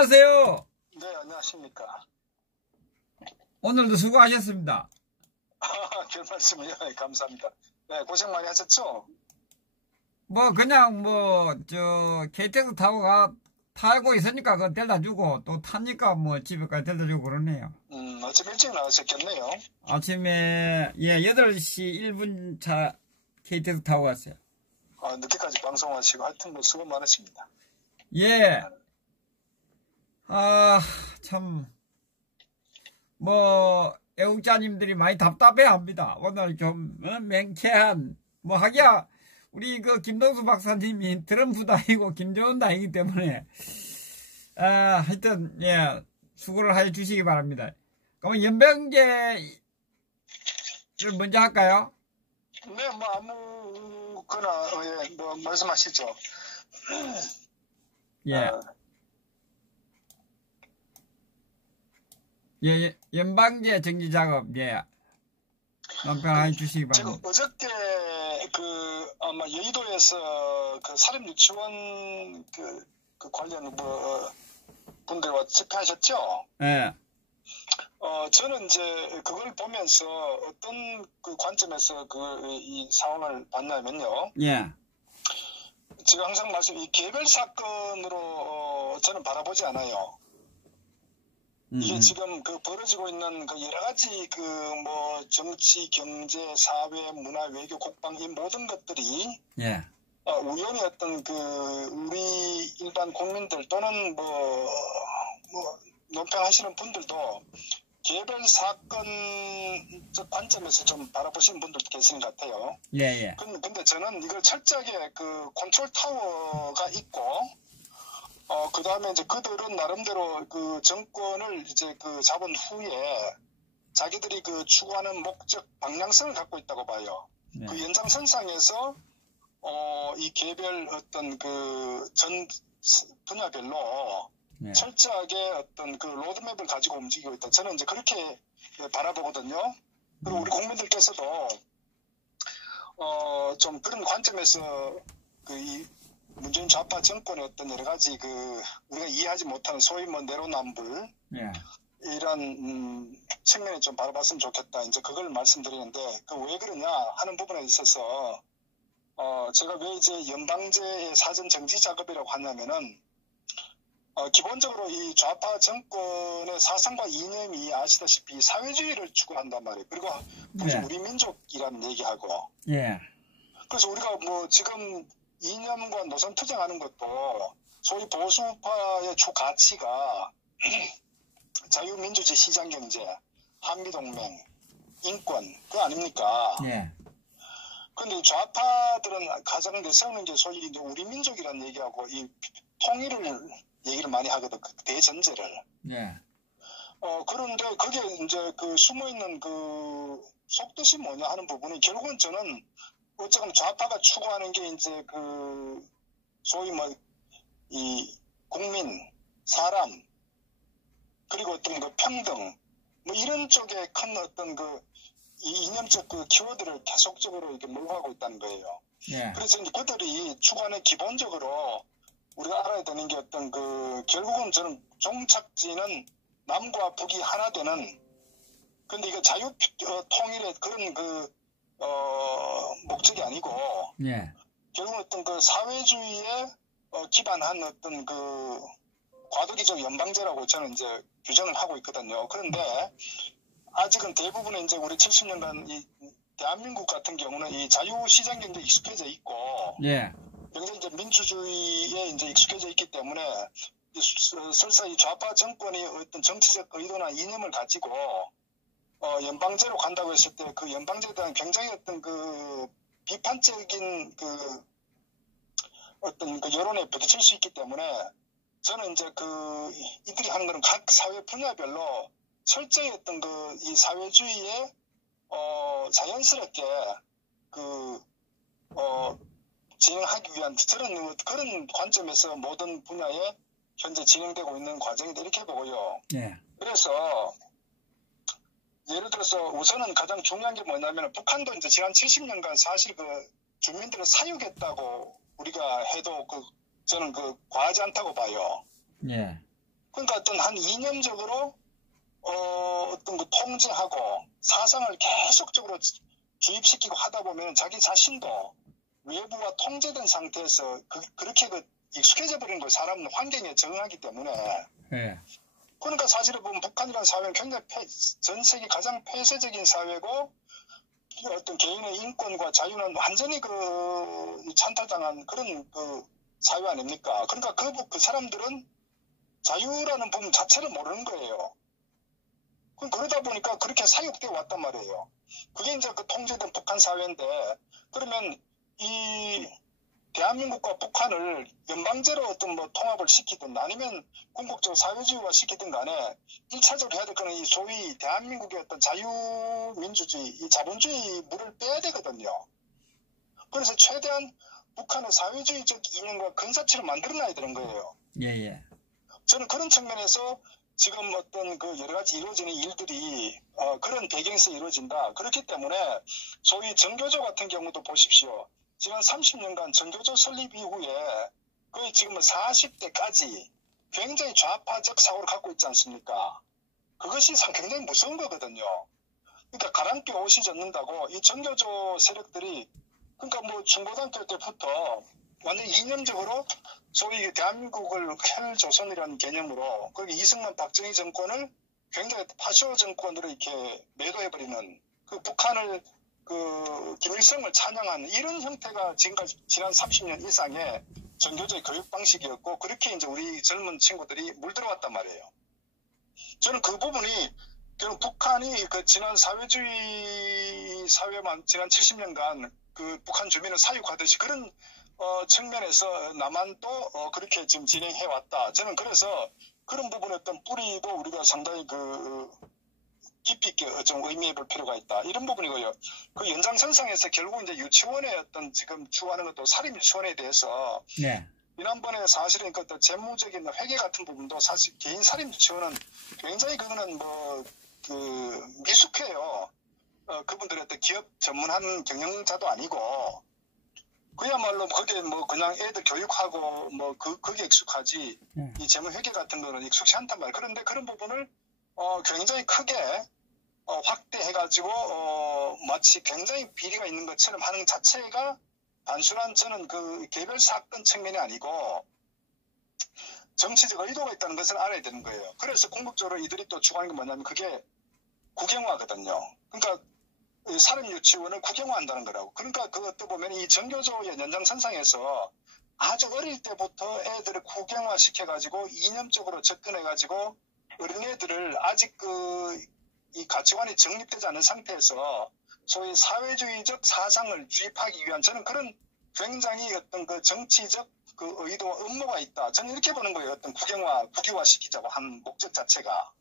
안녕하세요. 네, 안녕하십니까. 오늘도 수고하셨습니다. 별 말씀이요. 감사합니다. 네, 고생 많이 하셨죠? 그냥 KTX 타고 있으니까 그거 데려다 주고, 또 타니까 집에까지 데려다 주고 그러네요. 아침 일찍 나가셨겠네요. 아침에, 8시 1분 차 KTX 타고 갔어요. 늦게까지 방송하시고, 하여튼 수고 많으십니다. 예. 참, 애국자님들이 많이 답답해 합니다. 오늘 좀, 맹쾌한, 하기야, 우리 김동수 박사님이 트럼프도 아니고 김정은도 아니기 때문에, 하여튼, 예, 수고를 해 주시기 바랍니다. 그럼 연병제를 먼저 할까요? 네, 아무거나, 말씀하시죠. 예. 예, 연방제 정지작업, 예. 논평해 주시기 바랍니다. 지금 어저께, 아마 여의도에서 사립 유치원 관련 분들과 집회하셨죠? 예. 저는 이제 그걸 보면서 어떤 관점에서 이 상황을 봤냐면요. 예. 제가 항상 이 개별 사건으로 저는 바라보지 않아요. 이게 지금 벌어지고 있는 여러 가지 정치, 경제, 사회, 문화, 외교, 국방 이 모든 것들이 예. 우연히 어떤 우리 일반 국민들 또는 논평하시는 분들도 개별 사건적 관점에서 좀 바라보시는 분들도 계시는 것 같아요. 예, 예. 근데 저는 이걸 철저하게 컨트롤 타워가 있고, 그 다음에 이제 그들은 나름대로 정권을 이제 잡은 후에 자기들이 추구하는 목적, 방향성을 갖고 있다고 봐요. 네. 연장선상에서, 이 개별 어떤 전 분야별로 네. 철저하게 어떤 로드맵을 가지고 움직이고 있다. 저는 이제 그렇게 바라보거든요. 그리고 우리 국민들께서도, 좀 그런 관점에서 이 문재인 좌파 정권의 어떤 여러 가지 우리가 이해하지 못하는 소위 내로남불, 예. 이런 측면에 좀 바라봤으면 좋겠다. 이제 그걸 말씀드리는데 왜 그러냐 하는 부분에 있어서 제가 왜 이제 연방제의 사전 정지 작업이라고 하냐면은 기본적으로 이 좌파 정권의 사상과 이념이 아시다시피 사회주의를 추구한단 말이에요. 그리고 네. 우리 민족이라는 얘기하고. 예. 그래서 우리가 지금 이념과 노선 투쟁하는 것도 소위 보수파의 주 가치가 자유민주주의 시장경제, 한미동맹, 인권, 그거 아닙니까? 예. 근데 좌파들은 가장 내세우는 게 소위 우리 민족이라는 얘기하고 이 통일을 얘기를 많이 하거든, 대전제를. 예. 그런데 그게 이제 숨어있는 속뜻이 뭐냐 하는 부분이 결국은 저는 어쨌든 좌파가 추구하는 게 이제 소위 이 국민, 사람, 그리고 어떤 평등, 이런 쪽에 큰 어떤 이 이념적 키워드를 계속적으로 이렇게 몰고 가고 있다는 거예요. 예. 그래서 이제 그들이 추구하는 기본적으로 우리가 알아야 되는 게 어떤 결국은 저는 종착지는 남과 북이 하나 되는, 근데 이거 자유 통일의 그런 목적이 아니고, 예. 결국은 어떤 사회주의에 기반한 어떤 과도기적 연방제라고 저는 이제 규정을 하고 있거든요. 그런데 아직은 대부분의 이제 우리 70년간 이 대한민국 같은 경우는 이 자유시장 경제에 익숙해져 있고, 예. 굉장히 이제 민주주의에 이제 익숙해져 있기 때문에 설사 이 좌파 정권이 어떤 정치적 의도나 이념을 가지고 연방제로 간다고 했을 때 연방제에 대한 굉장히 어떤 비판적인 어떤 여론에 부딪힐 수 있기 때문에 저는 이제 이들이 하는 거는 각 사회 분야별로 철저히 어떤 이 사회주의에 자연스럽게 진행하기 위한 그런 관점에서 모든 분야에 현재 진행되고 있는 과정이다 이렇게 보고요. 예. 그래서 예를 들어서 우선은 가장 중요한 게 뭐냐면 북한도 이제 지난 70년간 사실 주민들을 사육했다고 우리가 해도 저는 과하지 않다고 봐요. 예. 그러니까 어떤 한 이념적으로 어떤 그 통제하고 사상을 계속적으로 주입시키고 하다 보면 자기 자신도 외부와 통제된 상태에서 그렇게 익숙해져 버린 거예요. 사람은 환경에 적응하기 때문에. 예. 그러니까 사실은 보면 북한이라는 사회는 굉장히 전 세계 가장 폐쇄적인 사회고 어떤 개인의 인권과 자유는 완전히 찬탈당한 그런 사회 아닙니까? 그러니까 그 사람들은 자유라는 부분 자체를 모르는 거예요. 그러다 보니까 그렇게 사육되어 왔단 말이에요. 그게 이제 그 통제된 북한 사회인데, 그러면 이 대한민국과 북한을 연방제로 어떤 통합을 시키든 아니면 궁극적으로 사회주의화 시키든 간에 1차적으로 해야 될 거는 이 소위 대한민국의 어떤 자유민주주의, 이 자본주의 물을 빼야 되거든요. 그래서 최대한 북한의 사회주의적 이념과 근사치를 만들어놔야 되는 거예요. 예. 저는 그런 측면에서 지금 어떤 여러 가지 이루어지는 일들이 그런 배경에서 이루어진다. 그렇기 때문에 소위 정교조 같은 경우도 보십시오. 지난 30년간 정교조 설립 이후에 거의 지금 40대까지 굉장히 좌파적 사고를 갖고 있지 않습니까? 그것이 굉장히 무서운 거거든요. 그러니까 가랑비 옷이 젖는다고 이 정교조 세력들이 그러니까 중고등학교 때부터 완전 이념적으로 소위 대한민국을 헬조선이라는 개념으로 거기 이승만 박정희 정권을 굉장히 파쇼 정권으로 이렇게 매도해버리는 북한을 김일성을 찬양하는 이런 형태가 지금까지 지난 30년 이상의 정교조의 교육 방식이었고 그렇게 이제 우리 젊은 친구들이 물들어왔단 말이에요. 저는 그 부분이 결국 북한이 지난 사회주의 사회만 지난 70년간 북한 주민을 사육하듯이 그런 측면에서 남한도 그렇게 지금 진행해 왔다. 저는 그래서 그런 부분의 어떤 뿌리도 우리가 상당히 깊이 있게 좀 의미해 볼 필요가 있다. 이런 부분이고요. 그 연장선상에서 결국 이제 유치원의 어떤 지금 추구하는 것도 사립 유치원에 대해서 네. 지난번에 사실은 그 재무적인 회계 같은 부분도 사실 개인 사립 유치원은 굉장히 그거는 미숙해요. 그분들의 어떤 기업 전문한 경영자도 아니고 그야말로 거기에 그냥 애들 교육하고 그게 익숙하지 이 재무회계 같은 거는 익숙치 않단 말이에요. 그런데 그런 부분을 굉장히 크게 확대해가지고 마치 굉장히 비리가 있는 것처럼 하는 자체가 단순한 저는 개별 사건 측면이 아니고 정치적 의도가 있다는 것을 알아야 되는 거예요. 그래서 궁극적으로 이들이 또 추구하는 게 뭐냐면 그게 국영화거든요. 그러니까 사립 유치원을 국영화한다는 거라고. 그러니까 그것도 보면 이 정교조의 연장선상에서 아주 어릴 때부터 애들을 국영화 시켜가지고 이념적으로 접근해가지고 어린애들을 아직 이 가치관이 정립되지 않은 상태에서 소위 사회주의적 사상을 주입하기 위한 저는 그런 굉장히 어떤 정치적 의도와 음모가 있다. 저는 이렇게 보는 거예요. 어떤 국유화 시키자고 한 목적 자체가.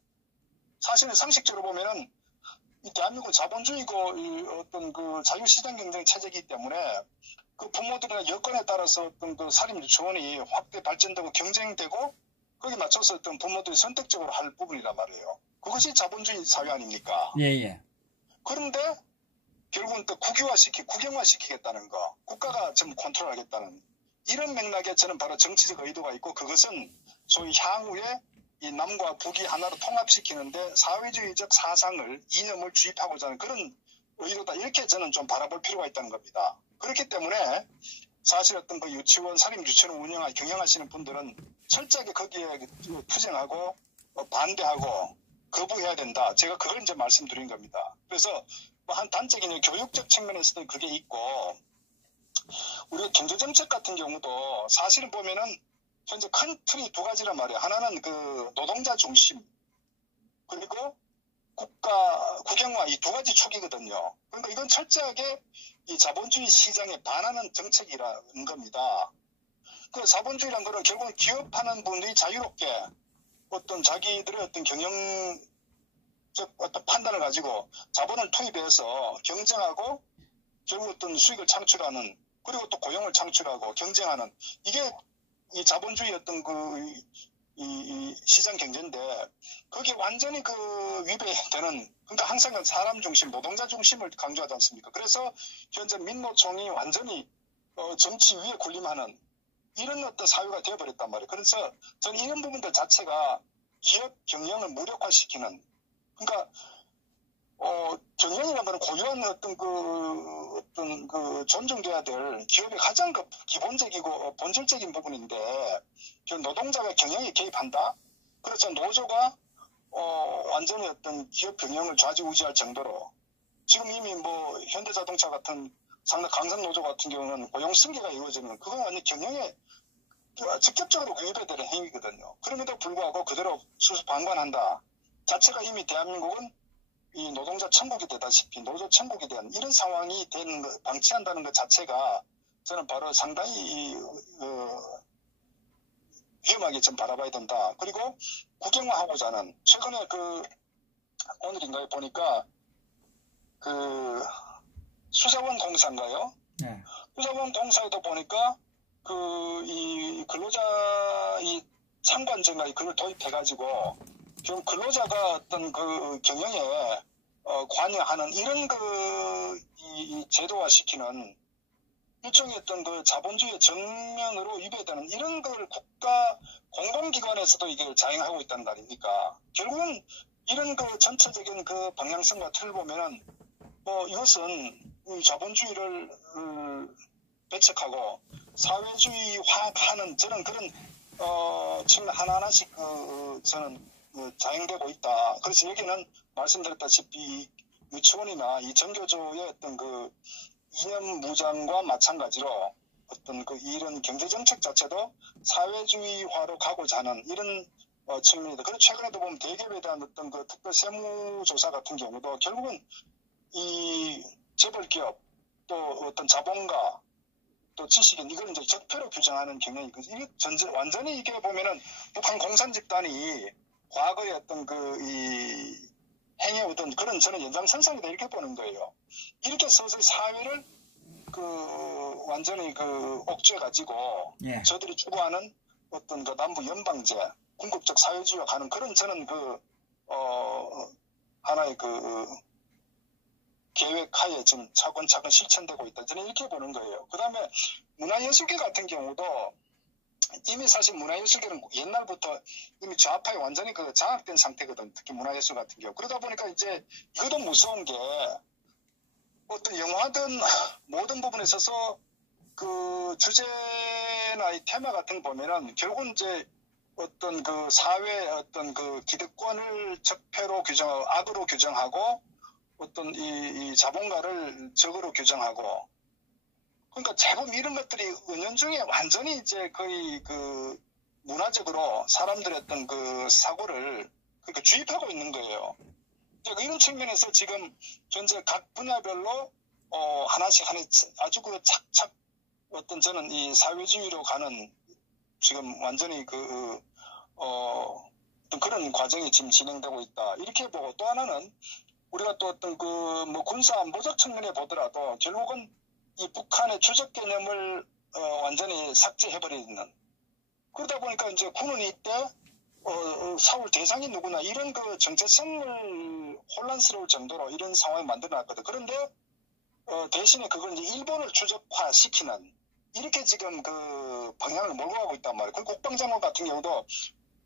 사실은 상식적으로 보면은 이 대한민국 자본주의고 이 어떤 자유시장 경쟁 체제이기 때문에 부모들이나 여건에 따라서 어떤 사립 유치원이 확대 발전되고 경쟁되고 거기에 맞춰서 어떤 부모들이 선택적으로 할 부분이란 말이에요. 그것이 자본주의 사회 아닙니까? 예. 그런데 결국은 또 국영화시키겠다는 거, 국가가 좀 컨트롤하겠다는 이런 맥락에 저는 바로 정치적 의도가 있고 그것은 소위 향후에 이 남과 북이 하나로 통합시키는데 사회주의적 사상을 이념을 주입하고자 하는 그런 의도다. 이렇게 저는 좀 바라볼 필요가 있다는 겁니다. 그렇기 때문에 사실 어떤 유치원, 사립 유치원 경영하시는 분들은 철저하게 거기에 투쟁하고 반대하고 거부해야 된다. 제가 그걸 이제 말씀드린 겁니다. 그래서 한 단적인 교육적 측면에서도 그게 있고 우리가 경제정책 같은 경우도 사실은 보면은 현재 큰 틀이 두 가지란 말이에요. 하나는 노동자 중심 그리고 국영화 이 두 가지 축이거든요. 그러니까 이건 철저하게 이 자본주의 시장에 반하는 정책이라는 겁니다. 자본주의란 거는 결국은 기업하는 분들이 자유롭게 어떤 자기들의 어떤 경영적 어떤 판단을 가지고 자본을 투입해서 경쟁하고 결국 어떤 수익을 창출하는 그리고 또 고용을 창출하고 경쟁하는 이게 이 자본주의 어떤 이 시장 경제인데 그게 완전히 위배되는 그러니까 항상 사람 중심, 노동자 중심을 강조하지 않습니까? 그래서 현재 민노총이 완전히 정치 위에 군림하는 이런 어떤 사회가 되어버렸단 말이에요. 그래서 저는 이런 부분들 자체가 기업 경영을 무력화시키는, 그러니까 경영이라는 건 고유한 어떤 그 존중돼야 될 기업의 가장 기본적이고 본질적인 부분인데, 그 노동자가 경영에 개입한다? 그렇죠. 노조가 완전히 어떤 기업 경영을 좌지우지할 정도로 지금 이미 뭐 현대자동차 같은 상당 강성 노조 같은 경우는 고용 승계가 이루어지는, 그건 완전 경영에 직접적으로 위배되는 행위거든요. 그럼에도 불구하고 그대로 수습 방관한다 자체가 이미 대한민국은 이 노동자 천국이 되다시피 노조 천국이 된 이런 상황이 되는 거, 방치한다는 것 자체가 저는 바로 상당히 위험하게 좀 바라봐야 된다. 그리고 국영화하고자 하는, 최근에 오늘인가요 보니까 수자원 공사인가요? 네. 수자원 공사에도 보니까 이 근로자 이 상관제인가 그걸 도입해가지고 지금 근로자가 어떤 경영에 관여하는 이런 이 제도화시키는 일종의 어떤 자본주의 정면으로 위배되는 이런 걸 국가 공공기관에서도 이게 자행하고 있다는 거 아닙니까? 결국은 이런 전체적인 방향성과 틀을 보면은 이것은 자본주의를 배척하고 사회주의화하는 저는 그런 측면 하나하나씩 저는 자행되고 있다. 그래서 여기는 말씀드렸다시피 유치원이나 이 전교조의 어떤 이념 무장과 마찬가지로 어떤 이런 경제정책 자체도 사회주의화로 가고자 하는 이런 측면이다. 그리고 최근에도 보면 대기업에 대한 어떤 특별 세무조사 같은 경우도 결국은 이 재벌기업 또 어떤 자본가 또 지식인 이걸 이제 적폐로 규정하는 경향이 이게 완전히 이게 보면은 북한 공산 집단이 과거에 어떤 이 행해오던 그런 저는 연장선상이다 이렇게 보는 거예요. 이렇게 서서히 사회를 완전히 옥죄 가지고 예. 저들이 추구하는 어떤 남부 연방제 궁극적 사회주의와 가는 그런 저는 하나의 계획하에 지금 차근차근 실천되고 있다. 저는 이렇게 보는 거예요. 그 다음에 문화예술계 같은 경우도 이미 사실 문화예술계는 옛날부터 이미 좌파에 완전히 장악된 상태거든. 특히 문화예술 같은 경우. 그러다 보니까 이제 이것도 무서운 게 어떤 영화든 모든 부분에 있어서 주제나 이 테마 같은 거 보면은 결국은 이제 어떤 사회 어떤 기득권을 적폐로 규정하고 악으로 규정하고 어떤 이 자본가를 적으로 규정하고, 그러니까 제법 이런 것들이 은연중에 완전히 이제 거의 문화적으로 사람들의 어떤 사고를 주입하고 있는 거예요. 이런 측면에서 지금 현재 각 분야별로 하나씩 아주 착착 어떤 저는 이 사회주의로 가는 지금 완전히 어떤 그런 과정이 지금 진행되고 있다. 이렇게 보고, 또 하나는 우리가 또 어떤 군사 안보적 측면에 보더라도 결국은 이 북한의 주적 개념을 완전히 삭제해버리는, 그러다 보니까 이제 군은 이때 사울 대상이 누구나 이런 정체성을 혼란스러울 정도로 이런 상황을 만들어놨거든. 그런데 대신에 그걸 이제 일본을 주적화시키는 이렇게 지금 방향을 몰고 가고 있단 말이에요. 그리고 국방장관 같은 경우도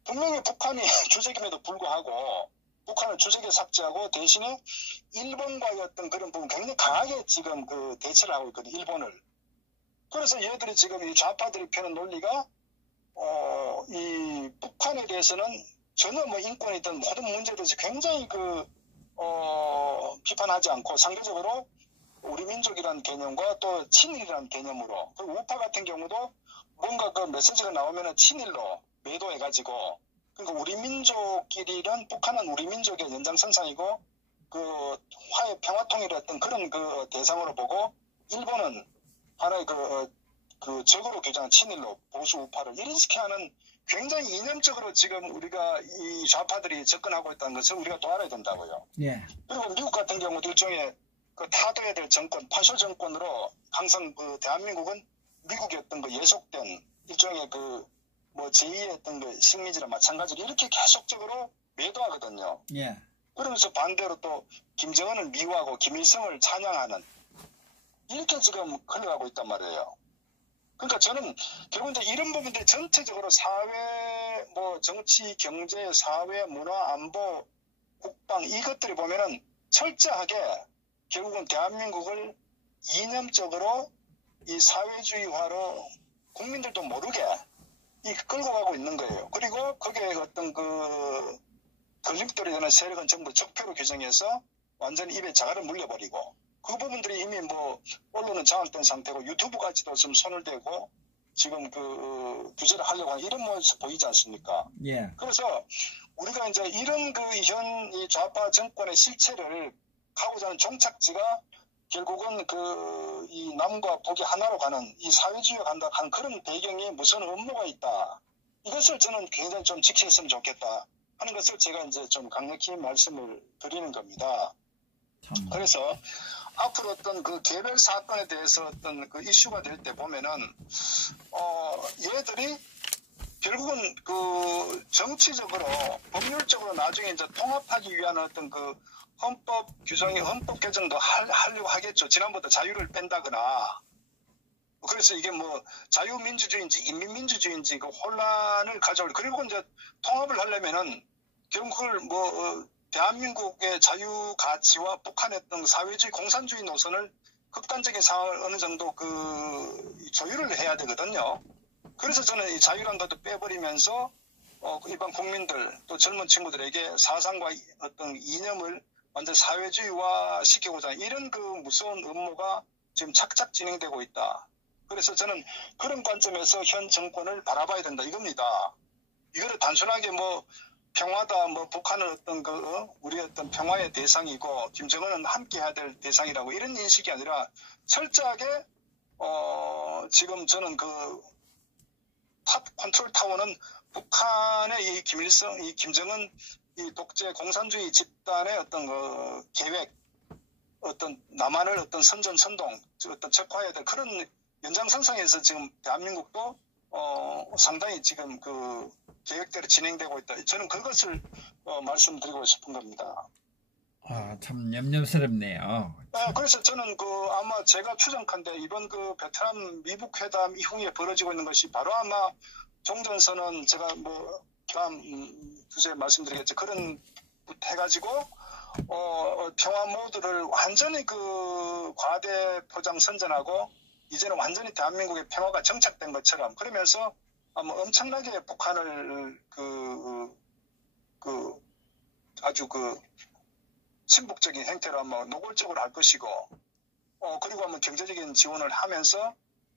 분명히 북한이 주적임에도 불구하고 북한을 주적에 삭제하고 대신에 일본과의 어떤 그런 부분 굉장히 강하게 지금 대치를 하고 있거든요. 일본을. 그래서 얘들이 지금 이 좌파들이 펴는 논리가 이 북한에 대해서는 전혀 인권이든 모든 문제에 대해서 굉장히 비판하지 않고 상대적으로 우리 민족이라는 개념과 또 친일이라는 개념으로, 그리고 우파 같은 경우도 뭔가 메시지가 나오면은 친일로 매도해가지고, 그러니까 우리 민족끼리는 북한은 우리 민족의 연장선상이고 화해 평화통일했던 그런 대상으로 보고, 일본은 하나의 적으로 규정한 친일로 보수 우파를 이런 식의 하는 굉장히 이념적으로 지금 우리가 이 좌파들이 접근하고 있다는 것을 우리가 또 알아야 된다고요. 예. 그리고 미국 같은 경우도 일종의 타도해야 될 정권, 파쇼 정권으로 항상 대한민국은 미국의 어떤 예속된 일종의 제2의 어떤 식민지랑 마찬가지로 이렇게 계속적으로 매도하거든요. 예. 그러면서 반대로 또 김정은을 미워하고 김일성을 찬양하는 이렇게 지금 흘러가고 있단 말이에요. 그러니까 저는 결국 이제 이런 부분들 전체적으로 사회 뭐 정치, 경제, 사회, 문화, 안보, 국방 이것들이 보면은 철저하게 결국은 대한민국을 이념적으로 이 사회주의화로 국민들도 모르게 이 끌고 가고 있는 거예요. 그리고 거기에 어떤 그 걸림돌이 되는 세력은 전부 적폐로 규정해서 완전히 입에 자갈을 물려버리고 그 부분들이 이미 뭐 언론은 장악된 상태고 유튜브까지도 좀 손을 대고 지금 그 규제를 하려고 하는 이런 모습 보이지 않습니까? 예. 그래서 우리가 이제 이런 그 현 이 좌파 정권의 실체를 가고자 하는 종착지가 결국은 그 이 남과 북이 하나로 가는 이 사회주의가 간다 하는 그런 배경에 무슨 음모가 있다. 이것을 저는 굉장히 좀 지켰으면 좋겠다 하는 것을 제가 이제 좀 강력히 말씀을 드리는 겁니다. 참. 그래서 앞으로 어떤 그 개별 사건에 대해서 어떤 그 이슈가 될 때 보면은 얘들이 결국은 그 정치적으로 법률적으로 나중에 이제 통합하기 위한 어떤 그 헌법 규정이 헌법 개정도 하려고 하겠죠. 지난번부터 자유를 뺀다거나. 그래서 이게 뭐 자유민주주의인지 인민민주주의인지 그 혼란을 가져올. 그리고 이제 통합을 하려면은 결국 그걸 뭐 대한민국의 자유 가치와 북한의 어떤 사회주의 공산주의 노선을 극단적인 상황을 어느 정도 그 조율을 해야 되거든요. 그래서 저는 이 자유란 것도 빼버리면서 일반 국민들 또 젊은 친구들에게 사상과 어떤 이념을 완전 사회주의화 시키고자 하는 이런 그 무서운 음모가 지금 착착 진행되고 있다. 그래서 저는 그런 관점에서 현 정권을 바라봐야 된다 이겁니다. 이거를 단순하게 뭐 평화다 뭐 북한은 어떤 그 우리의 어떤 평화의 대상이고 김정은은 함께 해야 될 대상이라고 이런 인식이 아니라 철저하게 지금 저는 그 탑 컨트롤 타워는 북한의 이 김일성, 이 김정은 이 독재 공산주의 집단의 어떤 그 계획, 어떤 남한을 어떤 선전 선동, 어떤 적화해야 될 그런 연장선상에서 지금 대한민국도 상당히 지금 그 계획대로 진행되고 있다. 저는 그것을 말씀드리고 싶은 겁니다. 아, 참 염려스럽네요. 그래서 저는 그 아마 제가 추정컨대 이번 그 베트남 미북 회담 이후에 벌어지고 있는 것이 바로 아마 종전선언 제가 뭐 다음 주제에 말씀드리겠죠. 그런 해가지고 평화 모드를 완전히 그 과대 포장 선전하고 이제는 완전히 대한민국의 평화가 정착된 것처럼 그러면서 아마 엄청나게 북한을 아주 그 친북적인 행태로 아마 노골적으로 할 것이고 그리고 아마 경제적인 지원을 하면서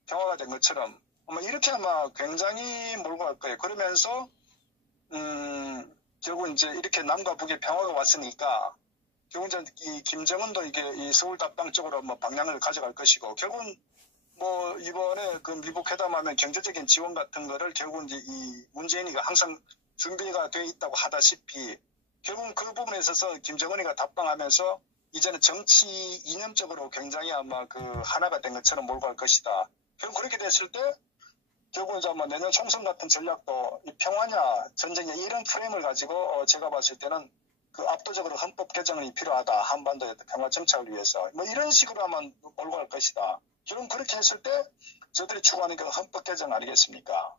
평화가 된 것처럼 아마 이렇게 아마 굉장히 몰고 갈 거예요. 그러면서 결국 이제 이렇게 남과 북의 평화가 왔으니까 결국 이제 이 김정은도 이게 이 서울 답방 쪽으로 뭐 방향을 가져갈 것이고 결국은 뭐 이번에 그 미북 회담하면 경제적인 지원 같은 거를 결국 이제 이 문재인이가 항상 준비가 돼 있다고 하다시피 결국은 그 부분에 있어서 김정은이가 답방하면서 이제는 정치 이념적으로 굉장히 아마 그 하나가 된 것처럼 몰고 갈 것이다. 결국 그렇게 됐을 때 결국 이제 아마 내년 총선 같은 전략도 이 평화냐 전쟁이냐 이런 프레임을 가지고 제가 봤을 때는 그 압도적으로 헌법 개정이 필요하다. 한반도의 평화 정착을 위해서 뭐 이런 식으로 아마 몰고 갈 것이다. 결국 그렇게 했을 때 저들이 추구하는 게 헌법 개정 아니겠습니까?